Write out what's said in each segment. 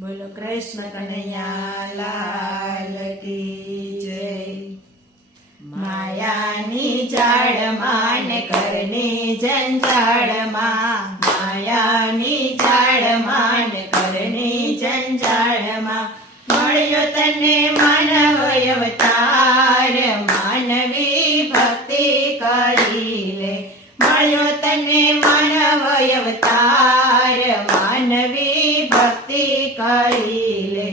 બોલો કૃષ્ણ કનૈયા લાલ કી જય। માયાની જાળમાં ને ઘરની જંજાળમાં, માયાની જાળમાં ને ઘરની જંજાળમાં મળ્યો તને માનવ અવતાર, માનવી ભક્તિ કરી લે। મળ્યો તને માનવ અવતાર, માનવી ભક્તિ કરી લે।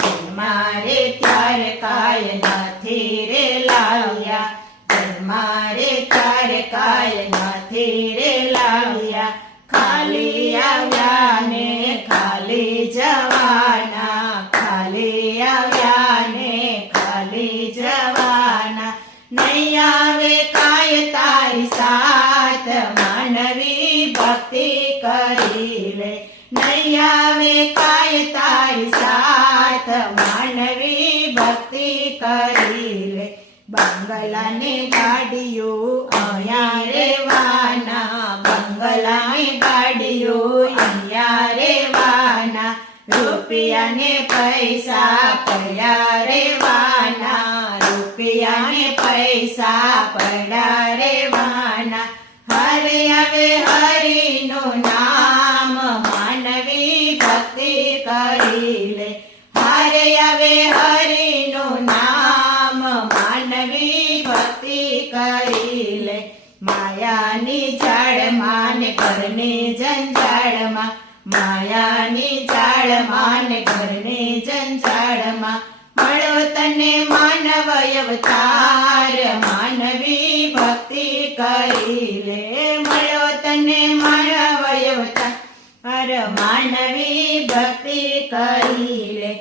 જન્મારે ત્યારે કાય નથી રે લાવ્યા, જન્મારે ત્યારે કાય નથી રે લાવ્યા। ખાલી આવ્યા ને ખાલી જવાના, ખાલી આવ્યા ને ખાલી જવાના। નહીં આવે કાય તારી સાથ, માનવી ભક્તિ કરી લે। નહીં આવે કાય તારી સાથ, માનવી ભક્તિ કરી લે। બંગલાને ગાડીઓ અહીંયા રેવાના, બંગલાની ગાડીઓ અહીંયા રેવાના। રૂપિયાને પૈસા પડ્યા રેવાના, રૂપિયાને પૈસા પડ્યા રેવાના। હરે હવે હરિનું નામ, માનવી ભક્તિ કરી લે। હરે હવે હરિનું નામ, માનવી ભક્તિ કરી લે। માયાની જાળમાં ને ઘરની જંજાળમાં, માયાની જાળમાં ને ઘરની જંજાળમાં મળ્યો તને માનવ અવતાર, માનવી ભક્તિ કરી લે। મળ્યો તને માનવ અવતાર, માનવી ભક્તિ કરી લે।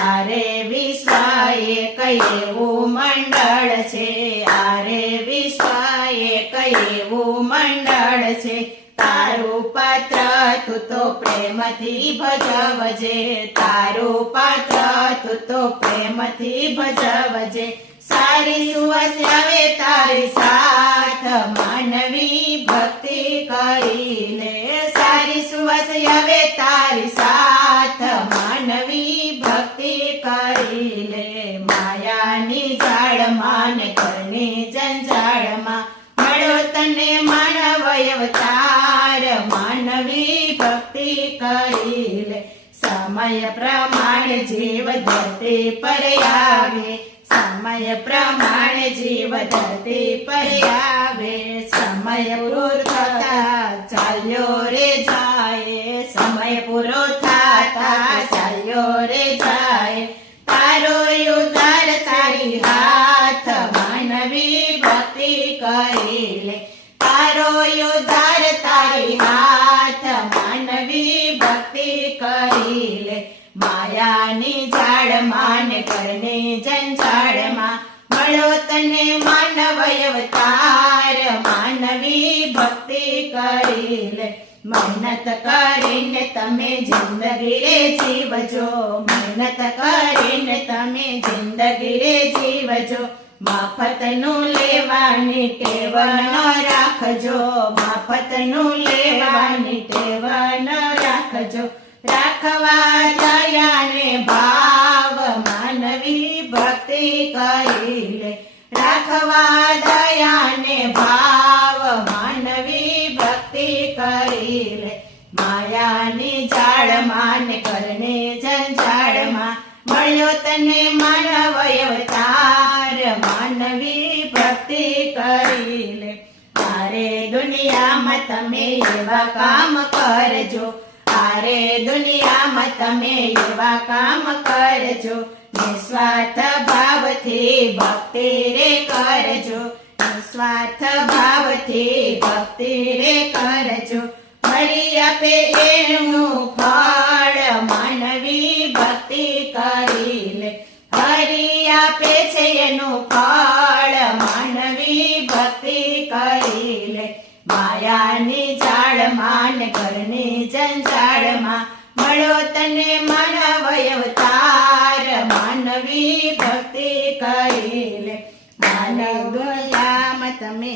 આરે વિશ્વાએ કહેવું મંડળ છે, આરે વિશ્વાએ કહેવું મંડળ છે। તારું પાત્ર તું તો પ્રેમથી ભજવજે, તારું પાત્ર તું તો પ્રેમથી ભજવજે। સારી સુવાસ આવે તારી સાથ, માનવી ભક્તિ કરી લે। સારી સુવાસ આવે તારી સાથ, માનવી ભક્તિ કરી લે। માયાની જાળમાં ને ઘરની જંજાળમાં મળ્યો તને માનવ અવતાર, માનવી ભક્તિ કરી લે। સમય પ્રમાણે જીવ ધરતી પર આવે, સમય પ્રમાણે જીવ ધરતી પર આવે। સમય પૂરો થતા ચાલ્યો રે જાય, સમય પૂરો થતા ચાલ્યો રે જાય। તારો ઉદ્ધાર તારી હાથ, માનવી ભક્તિ કરી લે। તારો ઉદ્ધાર તારી હાથ, માનવી ભક્તિ કરી લે। માયાની જાળમાં ને ઘરની જંજાળમાં મળ્યો તને માનવ અવતાર, માનવી ભક્તિ કરી લે। મહેનત કરીને તમે જિંદગી રે જીવજો, મહેનત કરીને તમે જિંદગી રે જીવજો। મફતનું લેવાની ટેવ ન રાખજો, મફતનું લેવાની ટેવ ન રાખજો। રાખવા દયાને ભાવ, માનવી ભક્તિ કરી લે। રાખવા દયાને ભાવ, માનવી ભક્તિ કરી લે। માયાની જાળમાં ને ઘરની જંજાળમાં મળ્યો તને માનવ અવતાર, માનવી ભક્તિ કરી લે। આરે દુનિયામાં તમે એવા કામ કરજો, આરે દુનિયામાં તમે એવા કામ કરજો। નિસ્વાર્થ ભાવથી ભક્તિ રે કરજો, નિસ્વાર્થ ભાવથી ભક્તિ રે કરજો। હરી આપે એનું ફળ, માનવી ભક્તિ કરી લે। હરી આપે છે એનું ફળ, માનવી ભક્તિ કરી લે। માયાની જાળમાં ને ઘરની જંજાળમાં મળ્યો તને માનવ અવતાર, માનવી ભક્તિ કરી લે। માનવ દુનિયામાં તમે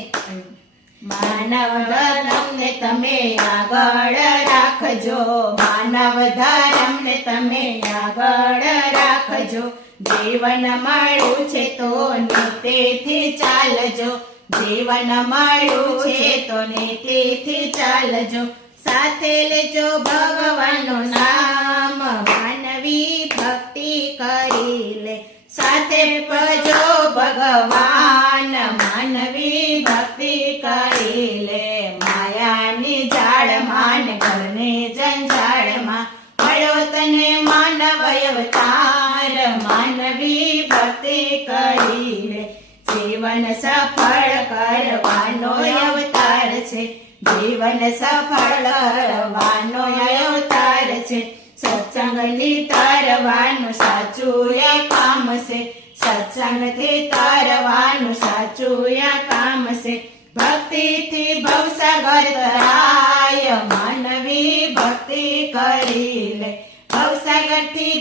માનવ ધર્મને તમે આગળ રાખજો, માનવ ધર્મને તમે આગળ રાખજો. જીવન મળ્યું છે તો નીતિથી ચાલજો, જીવન મળ્યું છે તો નીતિથી ચાલજો. સાથે લેજો ભગવાનનું નામ, માનવી ભક્તિ કરી લે. સાથે ભજો ભગવાન, માનવી ભક્તિ કરી લે. માયાની જાળમાં ને ઘરની જંજાળમાં મળ્યો તને માનવ અવતાર, માનવી ભક્તિ કરી લે. જીવન સફળ કરવાનો અવતાર છે, જીવન સફળ કરવાનો અવતાર છે. સત્સંગથી તારવાનું સાચું એ કામ છે, સત્સંગથી તારવાનું સાચું એ કામ છે. ભક્તિથી ભવસાગર તરાય, માનવી ભક્તિ કરી લે. ભવસાગરથી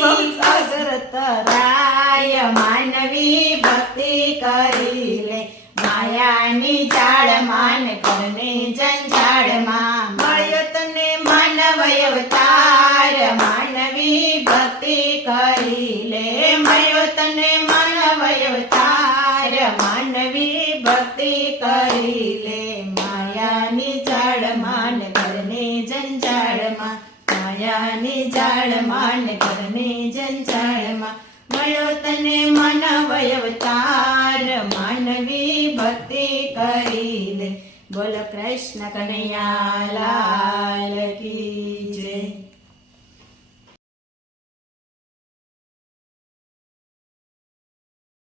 ભવસાગર તરાય, માનવી ભક્તિ કરી લે. માયાની જાળમાં ને ઘરની જંજાળમાં મળ્યો તને માનવ અવતાર, માનવી ભક્તિ કરી લે. મળ્યો તને માનવ અવતાર, માનવી ભક્તિ કરી લે. માયાની જાળમાં ને ઘરની જંજાળમાં, માયાની જાળમાં ને ઘરની જંજાળમાં મળ્યો તને માનવ અવતાર, માનવી ભક્તિ કરી લે. બોલો કૃષ્ણ કનૈયા લાલ કી